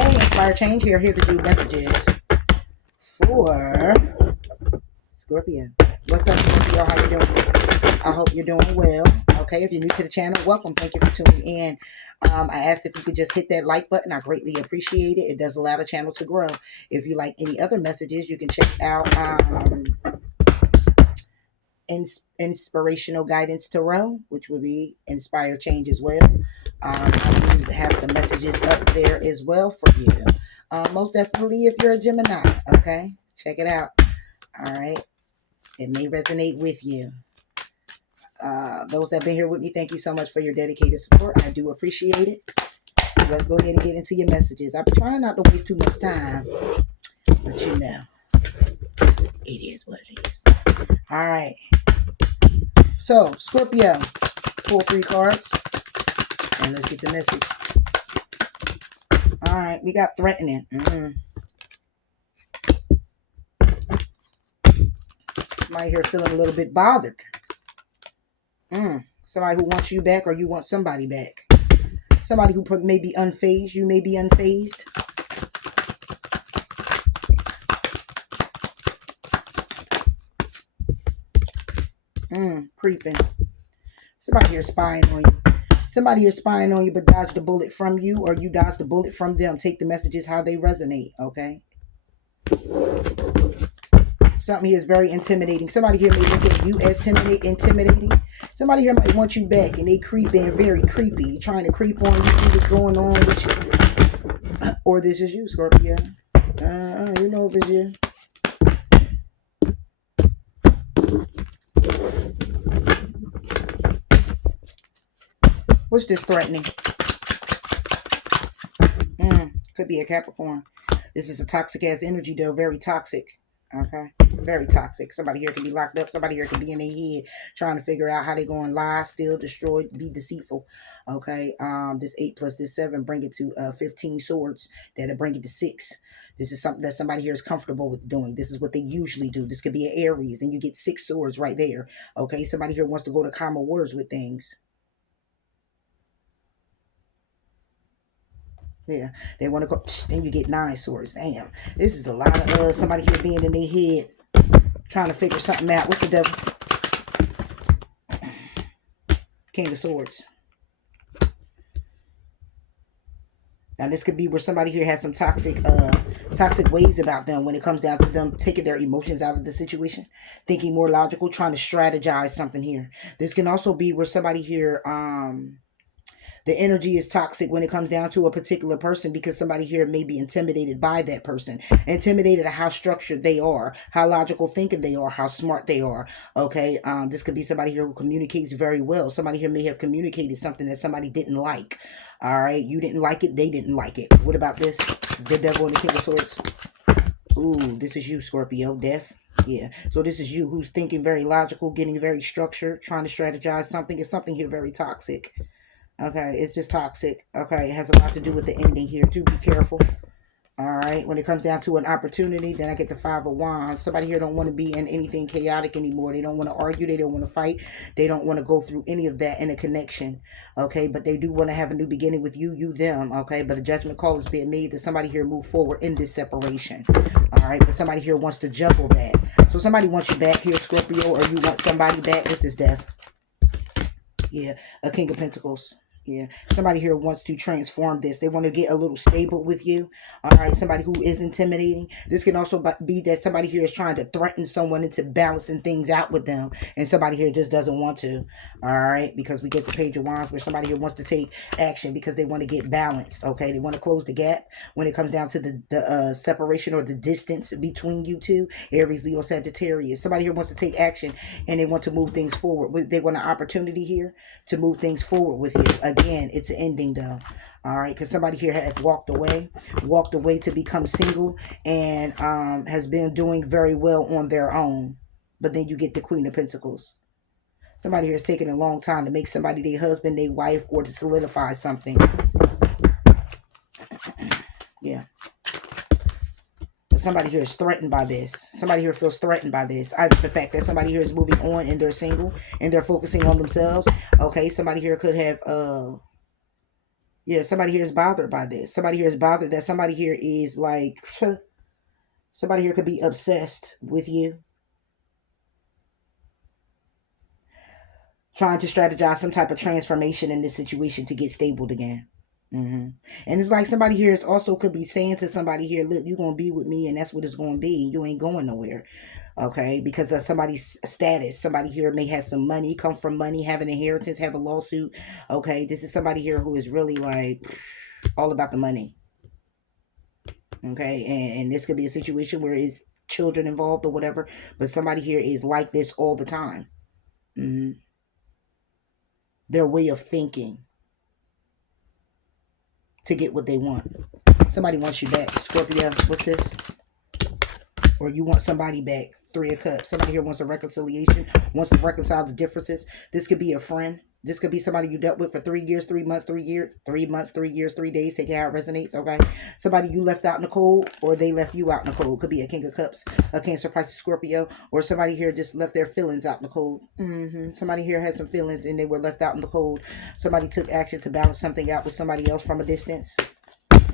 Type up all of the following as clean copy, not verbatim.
Hey, Inspire Change here to do messages for Scorpio. What's up, Scorpio? How you doing? I hope you're doing well. Okay, if you're new to the channel, welcome. Thank you for tuning in. I asked if you could just hit that like button. I greatly appreciate it. It does allow the channel to grow. If you like any other messages, you can check out Inspirational Guidance Tarot, which will be Inspire Change as well. I do have some messages up there as well for you. Most definitely if you're a Gemini, okay? Check it out. All right. It may resonate with you. Those that have been here with me, thank you so much for your dedicated support. I do appreciate it. So let's go ahead and get into your messages. I've been trying not to waste too much time, but you know, it is what it is. All right. So, Scorpio, pull 3 cards, and let's get the message. All right, we got threatening. Somebody here feeling a little bit bothered. Somebody who wants you back, or you want somebody back. Somebody who may be unfazed. You may be unfazed. Creeping. Somebody here spying on you. Somebody here spying on you, but dodged the bullet from you, or you dodged the bullet from them. Take the messages how they resonate, okay? Something here is very intimidating. Somebody here may look at you as intimidating. Somebody here might want you back, and they creeping, very creepy, trying to creep on you, see what's going on with you. Or this is you, Scorpio. You know if it's you. What's this threatening? Could be a Capricorn. This is a toxic ass energy, though. Very toxic. Okay, very toxic. Somebody here can be locked up. Somebody here can be in their head trying to figure out how they're going to lie, steal, destroy, be deceitful. Okay, this 8 plus this 7 bring it to 15 swords. That'll bring it to 6. This is something that somebody here is comfortable with doing. This is what they usually do. This could be an Aries. Then you get 6 swords right there. Okay, somebody here wants to go to calmer waters with things. Yeah, they want to go. Then you get 9 swords. Damn, this is a lot of somebody here being in their head trying to figure something out. What's the devil? King of Swords. Now this could be where somebody here has some toxic ways about them when it comes down to them taking their emotions out of the situation, thinking more logical, trying to strategize something here. This can also be where somebody here the energy is toxic when it comes down to a particular person, because somebody here may be intimidated by that person, intimidated at how structured they are, how logical thinking they are, how smart they are. Okay, this could be somebody here who communicates very well. Somebody here may have communicated something that somebody didn't like. All right, you didn't like it, they didn't like it. What about this? The Devil and the King of Swords. Ooh, this is you, Scorpio. Death. Yeah, so this is you who's thinking very logical, getting very structured, trying to strategize something. It's something here very toxic. Okay, it's just toxic. Okay, it has a lot to do with the ending here too. Be careful. All right, when it comes down to an opportunity, then I get the 5 of Wands. Somebody here don't want to be in anything chaotic anymore. They don't want to argue. They don't want to fight. They don't want to go through any of that in a connection. Okay, but they do want to have a new beginning with you, them. Okay, but a judgment call is being made that somebody here move forward in this separation. All right, but somebody here wants to juggle that. So somebody wants you back here, Scorpio, or you want somebody back. What's this, Death? Yeah, a King of Pentacles. Yeah, somebody here wants to transform this. They want to get a little stable with you. All right, somebody who is intimidating. This can also be that somebody here is trying to threaten someone into balancing things out with them, and somebody here just doesn't want to. All right, because we get the Page of Wands where somebody here wants to take action because they want to get balanced. Okay, they want to close the gap when it comes down to the separation or the distance between you two. Aries, Leo, Sagittarius. Somebody here wants to take action and they want to move things forward. They want an opportunity here to move things forward with you. Again, it's an ending though. All right, because somebody here has walked away to become single and has been doing very well on their own. But then you get the Queen of Pentacles. Somebody here is taking a long time to make somebody their husband, their wife, or to solidify something. Yeah. But somebody here is threatened by this. Somebody here feels threatened by this. The fact that somebody here is moving on and they're single and they're focusing on themselves. Okay, somebody here could have Yeah, somebody here is bothered by this. Somebody here is bothered that somebody here is like, somebody here could be obsessed with you, trying to strategize some type of transformation in this situation to get stabled again. And it's like somebody here is also could be saying to somebody here, look, you're going to be with me and that's what it's going to be. You ain't going nowhere. Okay. Because of somebody's status. Somebody here may have some money, come from money, have an inheritance, have a lawsuit. Okay. This is somebody here who is really like all about the money. Okay. And this could be a situation where it's children involved or whatever. But somebody here is like this all the time. Their way of thinking to get what they want. Somebody wants you back. Scorpio, what's this? Or you want somebody back. 3 of Cups. Somebody here wants a reconciliation, wants to reconcile the differences. This could be a friend. This could be somebody you dealt with for 3 years, 3 months, 3 years, 3 months, 3 years, 3 days. Take it how it resonates, okay? Somebody you left out in the cold, or they left you out in the cold. Could be a King of Cups, a Cancer, Pisces, Scorpio, or somebody here just left their feelings out in the cold. Somebody here has some feelings and they were left out in the cold. Somebody took action to balance something out with somebody else from a distance.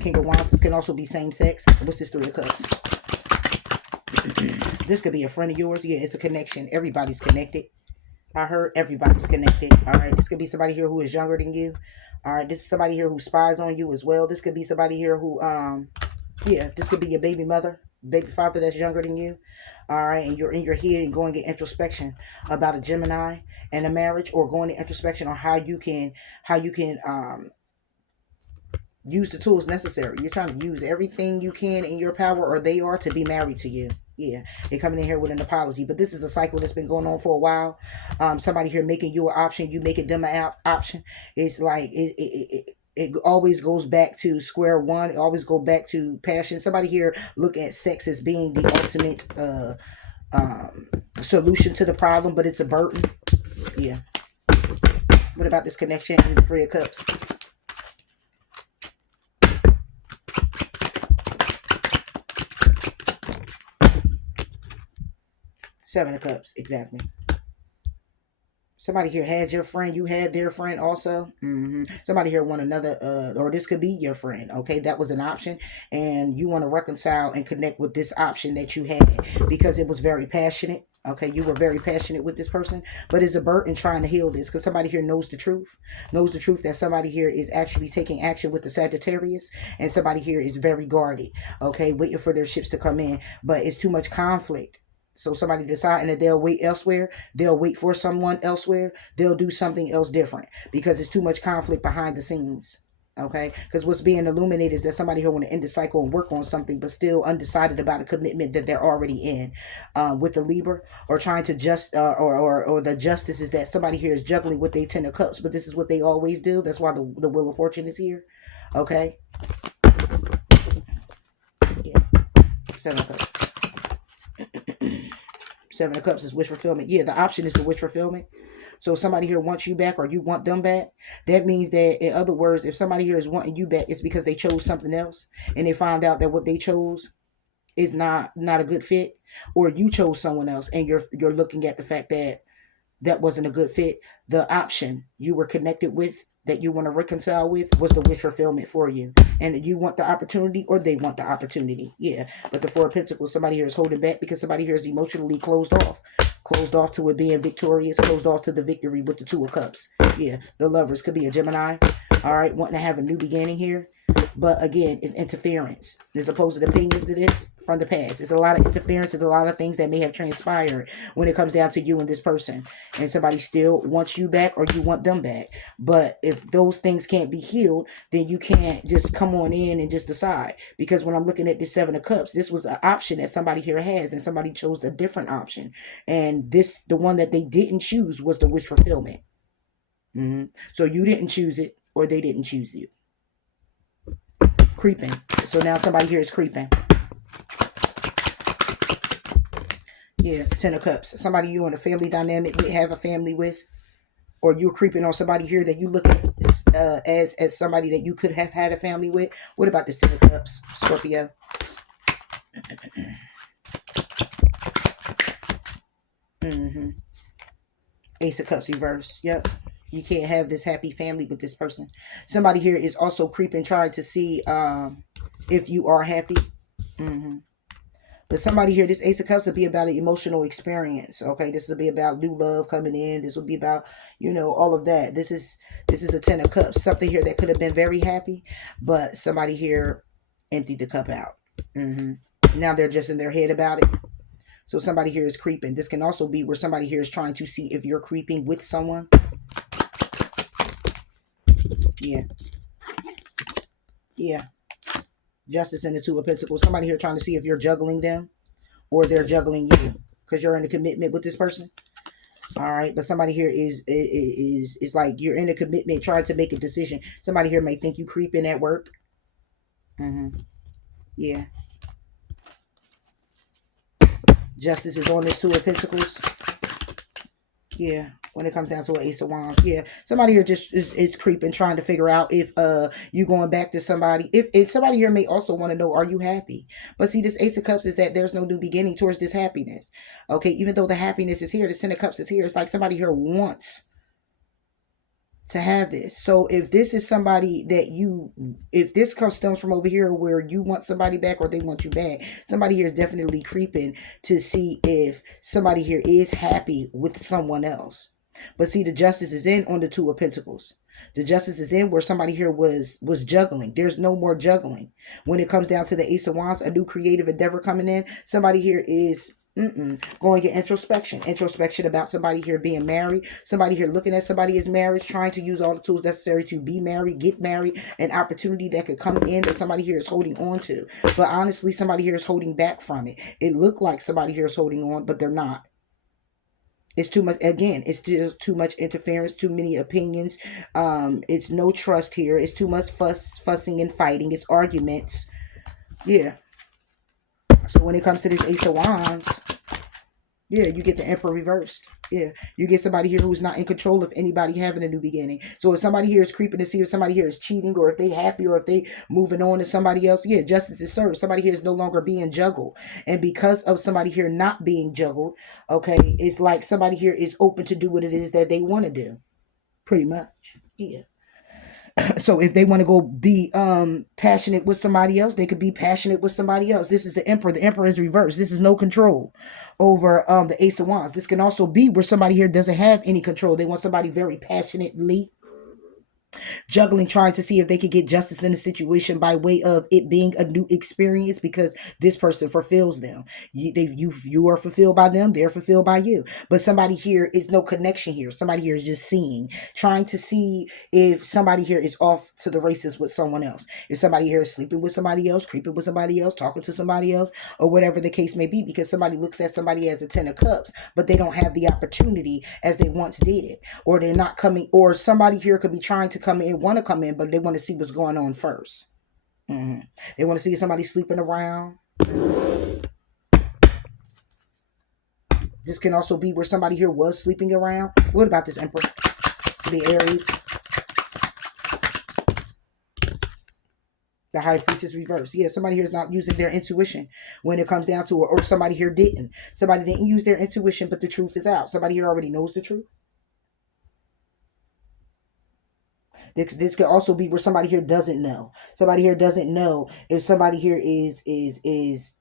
King of Wands. This can also be same sex. What's this 3 of Cups? This could be a friend of yours. Yeah, it's a connection. Everybody's connected. I heard everybody's connected. All right. This could be somebody here who is younger than you. All right. This is somebody here who spies on you as well. This could be somebody here who, yeah, this could be your baby mother, baby father that's younger than you. All right. And you're in your head and going to introspection about a Gemini and a marriage, or going to introspection on how you can, use the tools necessary. You're trying to use everything you can in your power, or they are, to be married to you. Yeah, they're coming in here with an apology. But this is a cycle that's been going on for a while. Somebody here making you an option, you making them an option. It's like it always goes back to square one. It always go back to passion. Somebody here look at sex as being the ultimate solution to the problem, but it's a burden. Yeah. What about this connection and the 3 of Cups? Seven of Cups, exactly. Somebody here had your friend, you had their friend also. Somebody here want another, or this could be your friend. Okay, that was an option, and you want to reconcile and connect with this option that you had because it was very passionate. Okay, you were very passionate with this person, but it's a burden trying to heal this because somebody here knows the truth, that somebody here is actually taking action with the Sagittarius, and somebody here is very guarded. Okay, waiting for their ships to come in, but it's too much conflict. So somebody deciding that they'll wait elsewhere, they'll wait for someone elsewhere, they'll do something else different because it's too much conflict behind the scenes. Okay, because what's being illuminated is that somebody who want to end the cycle and work on something, but still undecided about a commitment that they're already in, with the Libra, or trying to or the justice is that somebody here is juggling with their 10 of Cups, but this is what they always do. That's why the Wheel of Fortune is here. Okay, yeah, 7 of Cups. 7 of Cups is wish fulfillment. Yeah, the option is the wish fulfillment. So if somebody here wants you back, or you want them back, that means that, in other words, if somebody here is wanting you back, it's because they chose something else and they found out that what they chose is not a good fit, or you chose someone else and you're looking at the fact that that wasn't a good fit. The option you were connected with, that you want to reconcile with, was the wish fulfillment for you. And you want the opportunity, or they want the opportunity. Yeah. But the 4 of Pentacles, somebody here is holding back because somebody here is emotionally closed off. Closed off to it being victorious, closed off to the victory with the 2 of Cups. Yeah. The Lovers could be a Gemini. All right. Wanting to have a new beginning here. But again, it's interference. There's opposing opinions to this from the past. There's a lot of interference. There's a lot of things that may have transpired when it comes down to you and this person. And somebody still wants you back, or you want them back. But if those things can't be healed, then you can't just come on in and just decide. Because when I'm looking at this 7 of Cups, this was an option that somebody here has, and somebody chose a different option. And the one that they didn't choose was the wish fulfillment. So you didn't choose it, or they didn't choose you. Creeping. So now somebody here is creeping. Yeah, 10 of Cups. Somebody you in a family dynamic with, have a family with, or you're creeping on somebody here that you look at as somebody that you could have had a family with. What about this 10 of Cups, Scorpio? Ace of Cups reverse. Yep. You can't have this happy family with this person. Somebody here is also creeping, trying to see if you are happy. Hmm. But somebody here, this Ace of Cups will be about an emotional experience. Okay, this will be about new love coming in. This will be about, all of that. This is a Ten of Cups. Something here that could have been very happy, but somebody here emptied the cup out. Hmm. Now they're just in their head about it. So somebody here is creeping. This can also be where somebody here is trying to see if you're creeping with someone. Yeah, yeah. Justice and the Two of Pentacles. Somebody here trying to see if you're juggling them or they're juggling you because you're in a commitment with this person. All right, but somebody here is like you're in a commitment, trying to make a decision. Somebody here may think you creeping at work. Mm-hmm. Yeah. Justice is on this Two of Pentacles. Yeah. When it comes down to an Ace of Wands, yeah, somebody here just is creeping, trying to figure out if you going back to somebody. If somebody here may also want to know, are you happy? But see, this Ace of Cups is that there's no new beginning towards this happiness. Okay, even though the happiness is here, the Ten of Cups is here. It's like somebody here wants to have this. So if this is somebody that if this stems from over here where you want somebody back or they want you back, somebody here is definitely creeping to see if somebody here is happy with someone else. But see, the Justice is in on the Two of Pentacles. The Justice is in where somebody here was juggling. There's no more juggling. When it comes down to the Ace of Wands, a new creative endeavor coming in, somebody here is going to introspection about somebody here being married, somebody here looking at somebody as marriage, trying to use all the tools necessary to be married, get married, an opportunity that could come in that somebody here is holding on to. But honestly, somebody here is holding back from it. It looked like somebody here is holding on, but they're not. It's too much. Again, it's still too much interference, too many opinions. It's no trust here. It's too much fussing and fighting. It's arguments. Yeah. So when it comes to this Ace of Wands, yeah, you get the Emperor reversed. Yeah, you get somebody here who's not in control of anybody having a new beginning. So if somebody here is creeping to see if somebody here is cheating or if they happy or if they moving on to somebody else, yeah, justice is served. Somebody here is no longer being juggled. And because of somebody here not being juggled, okay, it's like somebody here is open to do what it is that they want to do. Pretty much. Yeah. So if they want to go be passionate with somebody else, they could be passionate with somebody else. This is the Emperor. The Emperor is reversed. This is no control over the Ace of Wands. This can also be where somebody here doesn't have any control. They want somebody very passionately juggling, trying to see if they could get justice in the situation by way of it being a new experience because this person fulfills them. You are fulfilled by them, they're fulfilled by you. But somebody here is no connection here. Somebody here is just seeing, trying to see if somebody here is off to the races with someone else. If somebody here is sleeping with somebody else, creeping with somebody else, talking to somebody else, or whatever the case may be, because somebody looks at somebody as a Ten of Cups, but they don't have the opportunity as they once did, or they're not coming, or somebody here could be trying to come in, want to come in, but they want to see what's going on first. They want to see somebody sleeping around. This can also be where somebody here was sleeping around. What about this Emperor? This could be Aries. The High Priestess reverse. Yeah, somebody here is not using their intuition when it comes down to it, or somebody here didn't. Somebody didn't use their intuition, but the truth is out. Somebody here already knows the truth. This could also be where somebody here doesn't know. Somebody here doesn't know if somebody here is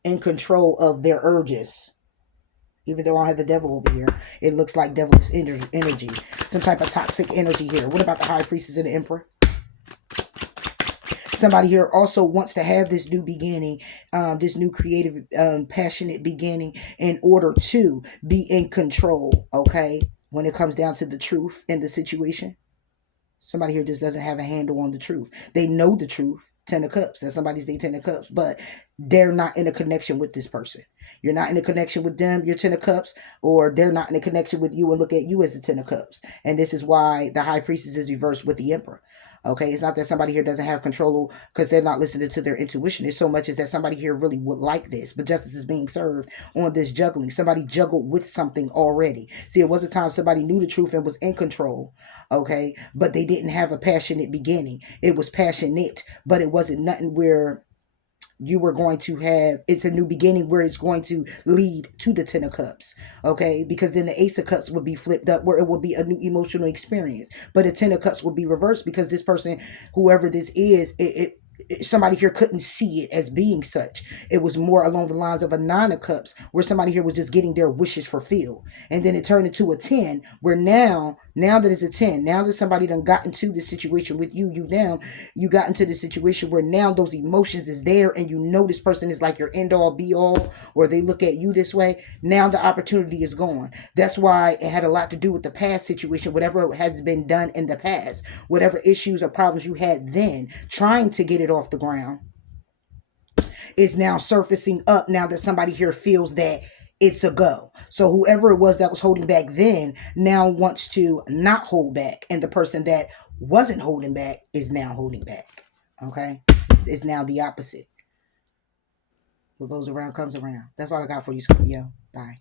in control of their urges. Even though I have the devil over here, it looks like devil's energy. Some type of toxic energy here. What about the High Priestess and the Emperor? Somebody here also wants to have this new beginning, this new creative, passionate beginning in order to be in control, okay? When it comes down to the truth in the situation. Somebody here just doesn't have a handle on the truth. They know the truth. Ten of Cups. That somebody's they Ten of Cups, but they're not in a connection with this person. You're not in a connection with them, you're Ten of Cups, or they're not in a connection with you and look at you as the Ten of Cups. And this is why the High Priestess is reversed with the Emperor. Okay, it's not that somebody here doesn't have control because they're not listening to their intuition. It's so much as that somebody here really would like this, but justice is being served on this juggling. Somebody juggled with something already. See, it was a time somebody knew the truth and was in control, okay, but they didn't have a passionate beginning. It was passionate, but it wasn't nothing where you were going to have, it's a new beginning where it's going to lead to the 10 of cups. Okay, because then the ace of cups would be flipped up where it would be a new emotional experience, but the 10 of cups would be reversed because this person, whoever this is, somebody here couldn't see it as being such. It was more along the lines of a 9 of cups where somebody here was just getting their wishes fulfilled, and then it turned into a 10 where now that it's a 10, now that somebody done got into this situation with you got into the situation where now those emotions is there, and you know this person is like your end all be all, or they look at you this way. Now the opportunity is gone. That's why it had a lot to do with the past situation, whatever has been done in the past, whatever issues or problems you had then trying to get it off the ground is now surfacing up now that somebody here feels that it's a go. So whoever it was that was holding back then now wants to not hold back, and the person that wasn't holding back is now holding back. Okay, it's now the opposite. What goes around comes around. That's all I got for you, Scorpio. Bye.